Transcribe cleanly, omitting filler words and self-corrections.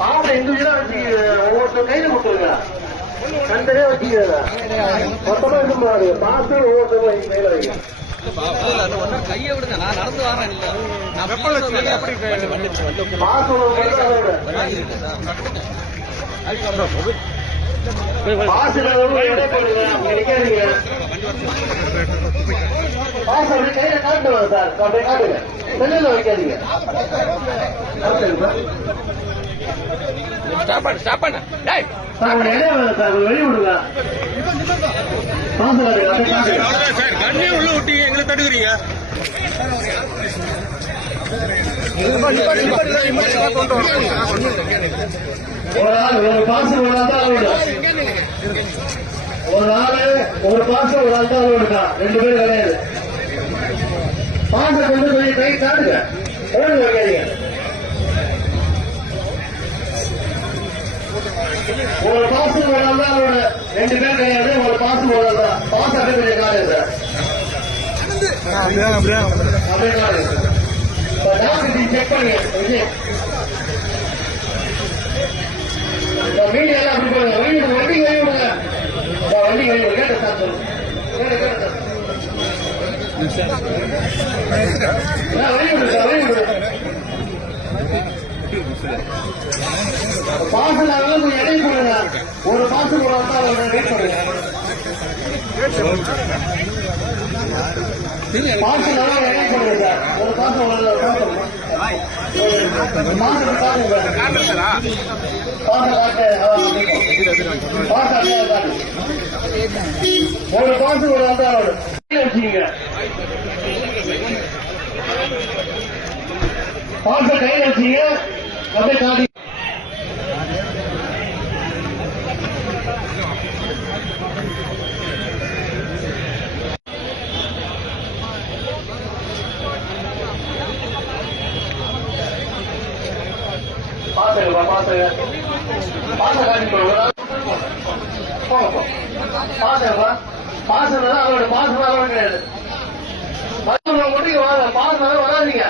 பாவனை இண்டிவிஜுவலா வச்சு ஒவ்வொருத்தர் கையில கொடுத்துருங்க. தனித்தனியா வச்சுக்கிறதா மொத்தமா இருக்க முடியாது. பாசு ஒவ்வொருத்தரும் கையில வைங்க. கையை விடுங்க, நான் நடந்து வரேன். பாசு பாசு அப்படி கையில காட்டுங்க சார். அப்படியே காட்டுங்க, செல்லில் வைக்காதீங்க. வெளி விடுங்க. கண்ணே உள்ள விட்டீங்க, எங்களை தடுக்கிறீங்க. ஒரு பாசம் ஒரு ஆள் தான் ஒரு ஆளு, ஒரு பாசம் ஒரு ஆள் தான் இருக்கா. 2 பேரும் கிடையாது. பாசம் கொண்டு போய் கை காட்டுங்க. வைக்காதீங்க. ஒரு பாசம் ஒரு ஆள் தான் 2 பேர் கிடையாது. ஒரு பாசம் ஒரு ஆள் தான். பாசம் அப்படியே கொஞ்சம் காட்டுங்க சார். அப்படியே காட்டுங்க. செக் பண்ணுங்க. மீடியா எல்லாம் அப்படி போடுங்க. வண்டி வண்டி கை விடுங்க. வண்டி கை விடுங்க. கேட்ட சார் சொல்லுங்க. வழி விடுங்க. வழி விடுங்க. பாசல் கொஞ்சம் எடை போடுங்க. ஒரு பாசல் ஒரு வந்தா வெயிட் பண்ணுங்க. பாசல் எடை போடுங்க சார். ஒரு பாசம் ஒரு பாசு ஒரு வந்தாரோடு வச்சுக்கீங்க. பாச கையில் வச்சுங்க. அப்படியே காட்டி பாத்துங்க. பாத்துங்க. பாச காட்டி பாத்துங்க. பாசம் அதோட பாசம் கிடையாது. பாசம் வராதீங்க.